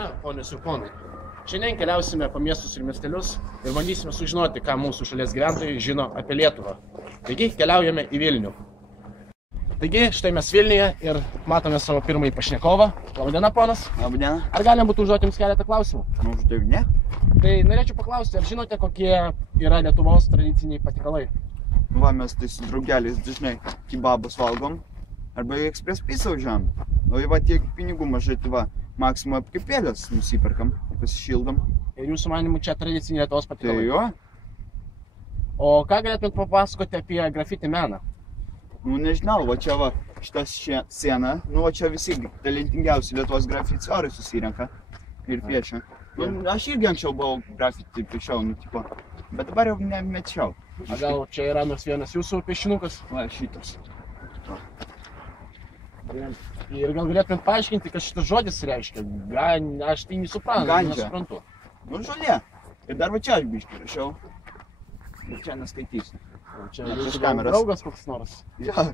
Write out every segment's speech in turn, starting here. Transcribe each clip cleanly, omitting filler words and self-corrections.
Labadiena, ponios ir ponai. Šiandien keliausime po miestus ir miestelius ir bandysime sužinoti, ką mūsų šalies gyventojai žino apie Lietuvą. Taigi, keliaujame į Vilnių. Taigi, štai mes Vilniuje ir matome savo pirmąjį pašnekovą. Labadiena, ponas. Labadiena. Ar galim būtų užduoti jums keletą klausimų? Nu, uždavinė. Tai norėčiau paklausti, ar žinote, kokie yra Lietuvos tradiciniai patiekalai? Va, mes tai su draugeliais dažnai kebabus valgom arba į Express Pizza užėjom. O va, tiek pinigų mažai, tai va, maksimum apkepėlės nusiperkam, pasišildom. Ir jūsų manimų čia tradiciniai Lietuvos Tai patiekalai? jo, O ką galėtumėt papasakoti apie grafiti meną? nu nežinau, va čia va, šitas scena, nu va čia visi talentingiausi Lietuvos grafitiori susirenka ir piešia. Nu, aš irgi anksčiau buvau grafiti piešiau, nu tipo, bet dabar jau nemečiau. A gal čia yra nors vienas jūsų piešinukas? Va, šitas. Ir gal galėtumėt paaiškinti, kas šitas žodis reiškia? Aš tai Gandžia. nesuprantu. Nu, žolė. Ir dar va čia aš biškį rašiau. Ir čia neskaitysiu. Čia Ne, jūsų prieš gal kameras. draugas koks nors. Ja.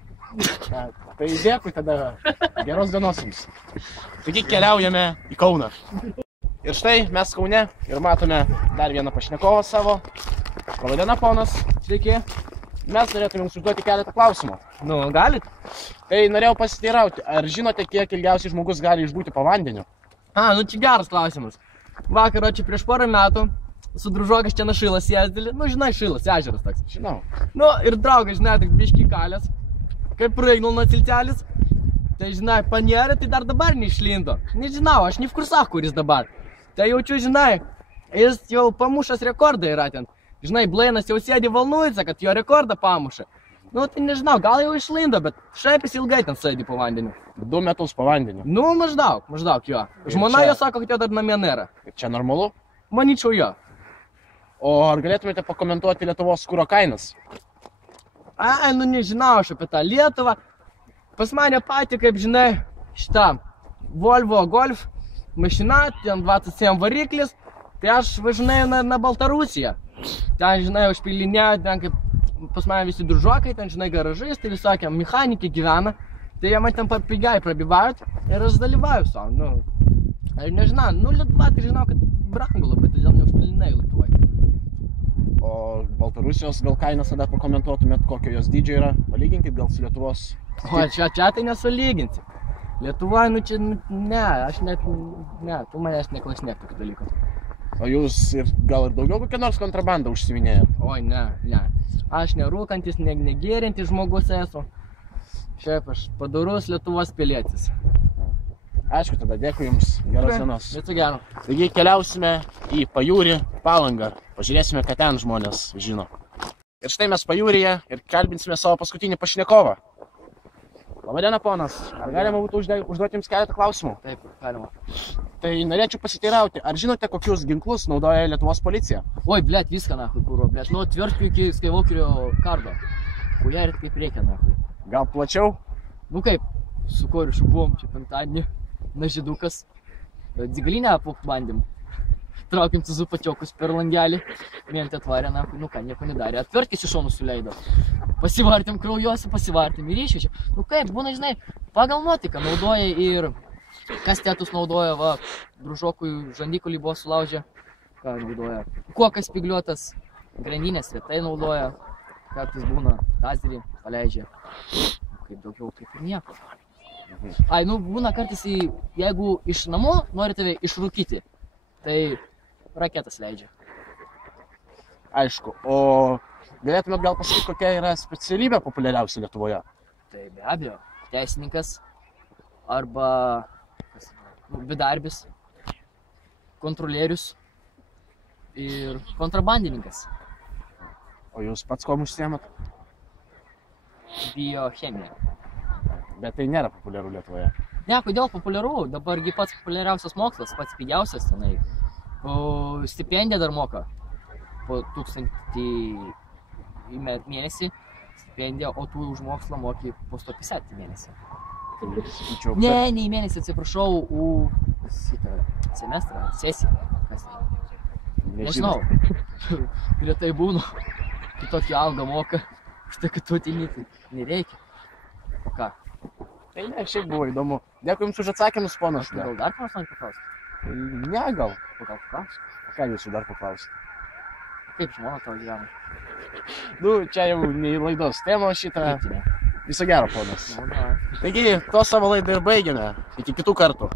Tai dėkui tada. Geros dienos jums. Taigi keliaujame į Kauną. Ir štai mes Kaune ir matome dar vieną pašnekovą savo. Labadiena, ponas. Sveiki. Mes norėtume jums užduoti keletą klausimų. Nu, galit? Tai norėjau pasiteirauti, ar žinote, kiek ilgiausiai žmogus gali išbūti po vandeniu? Nu čia geras klausimas. Vakar, čia prieš porą metų, su družokas čia na Šilas jezdėlį. Nu, žinai, Šilas, ežeras toks. Žinau. Nu, ir draugas, žinai, tik biškį kalės. Kaip praignul nuo ciltelis. Tai, žinai, panierė, tai dar dabar neišlindo. Nežinau, aš ne v kursach, kuris dabar. Tai jaučiu, žinai, jis jau pamušęs rekordą yra ten. Žinai, Blainas jau sėdi valnuice, kad jo rekordą pamušė. Nu, tai nežinau, gal jau išlindo, bet šiaip jis ilgai ten sėdi po vandeniu. 2 metus po vandeniu. Nu, maždaug jo. Žmona čia- jo sako, kad jo dar namie nėra. Ir čia normalu? Manyčiau jo. O ar galėtumėte pakomentuoti Lietuvos kuro kainas? Ai, nu nežinau aš apie tą Lietuvą. Pas mane patį, kaip žinai, šitą Volvo Golf mašina, ten 27 variklis. Tai aš važinėjau na Baltarusiją. Ten, žinai, užpilinėjau, ten kaip pas mane visi družokai, ten, žinai, garažais, tai visokie mechanikai gyvena. Tai jie man ten pigiai prabivavot ir aš dalyvauju savo, nu. Aš nežinau, nu Lietuva, tai žinau, kad brangu labai, todėl neužpilinėjau Lietuvai. O Baltarusijos gal kainas tada pakomentuotumėt, kokio jos dydžio yra? Palyginkit gal su Lietuvos. O čia tai nesulyginsi. Lietuva, nu čia, ne, aš net, ne, tu manęs neklausinėk tokių dalykų. O jūs ir gal ir daugiau kokią nors kontrabandą užsiminėjot? Oi, ne. Aš nerūkantis, negėrintis žmogus esu. Šiaip aš padorus Lietuvos pilietis. Aišku, tada dėkui jums. Geros dienos. Viso gero. Taigi keliausime į Pajūrį, Palangą. Pažiūrėsime, ką ten žmonės žino. Ir štai mes Pajūryje ir kalbinsime savo paskutinį pašnekovą. Labadiena, ponas. Ar galima būtų užduoti jums keletą klausimų? Taip, galima. Tai norėčiau pasiteirauti, ar žinote, kokius ginklus naudoja Lietuvos policija? Oi, blėt, viską nahui, kuro, blėt. Nu, tvirtkiu iki Skywalkerio kardo. Hujarit kaip reikia, nahui. Gal plačiau? Nu kaip, su korišu buvom čia penktadienį. Na, žydukas. Dzigalinę apukt bandėm. Traukiam su patiokus per langelį. Vien te atvarė, nahui, nu ką, nieko nedarė. Atvirtkis iš šonų suleido. Pasivartėm kraujuosi, pasivartėm ir išvežė. Nu kaip, būna, žinai, pagal nuotiką naudoja ir kastetus naudoja, va, družokui žandikulį buvo sulaužę. Ką naudoja? Kuokas spigliuotas, grandinės retai naudoja. Kartais būna, tazerį paleidžia. Kaip daugiau, kaip ir nieko. Ai, nu, būna kartais, jeigu iš namų nori tave išrūkyti, tai raketas leidžia. Aišku. O galėtumėt gal pasakyti, kokia yra specialybė populiariausia Lietuvoje? Tai be abejo, teisininkas arba bedarbis, kontrolierius ir kontrabandininkas. O jūs pats kuom užsiemat? Biochemija. Bet tai nėra populiaru Lietuvoje. Ne, kodėl populiaru? Dabargi pats populiariausias mokslas, pats pigiausias tenai. O stipendiją dar moka po 1000 į mėnesį stipendiją, o tu už mokslą moki po 150 į mėnesį. Ne, į mėnesį, atsiprašau, semestrą, sesiją. Nežinau, retai būnu, kitokį algą moka, už tai, kad tu ateini, tai nereikia. O ką? Tai ne, šiaip buvo įdomu. Dėkui jums už atsakymus, ponas. Gal dar ką nors nori paklausti? Ne, gal. O gal paklausk? Ką jūsų dar paklausyti? Kaip žmona tavo gyvena? Nu, čia jau ne į laidos temą šitą. Rytinė. Viso gero, ponas. Nu, davai. Taigi, to savo laidą ir baigiame. Iki kitų kartų.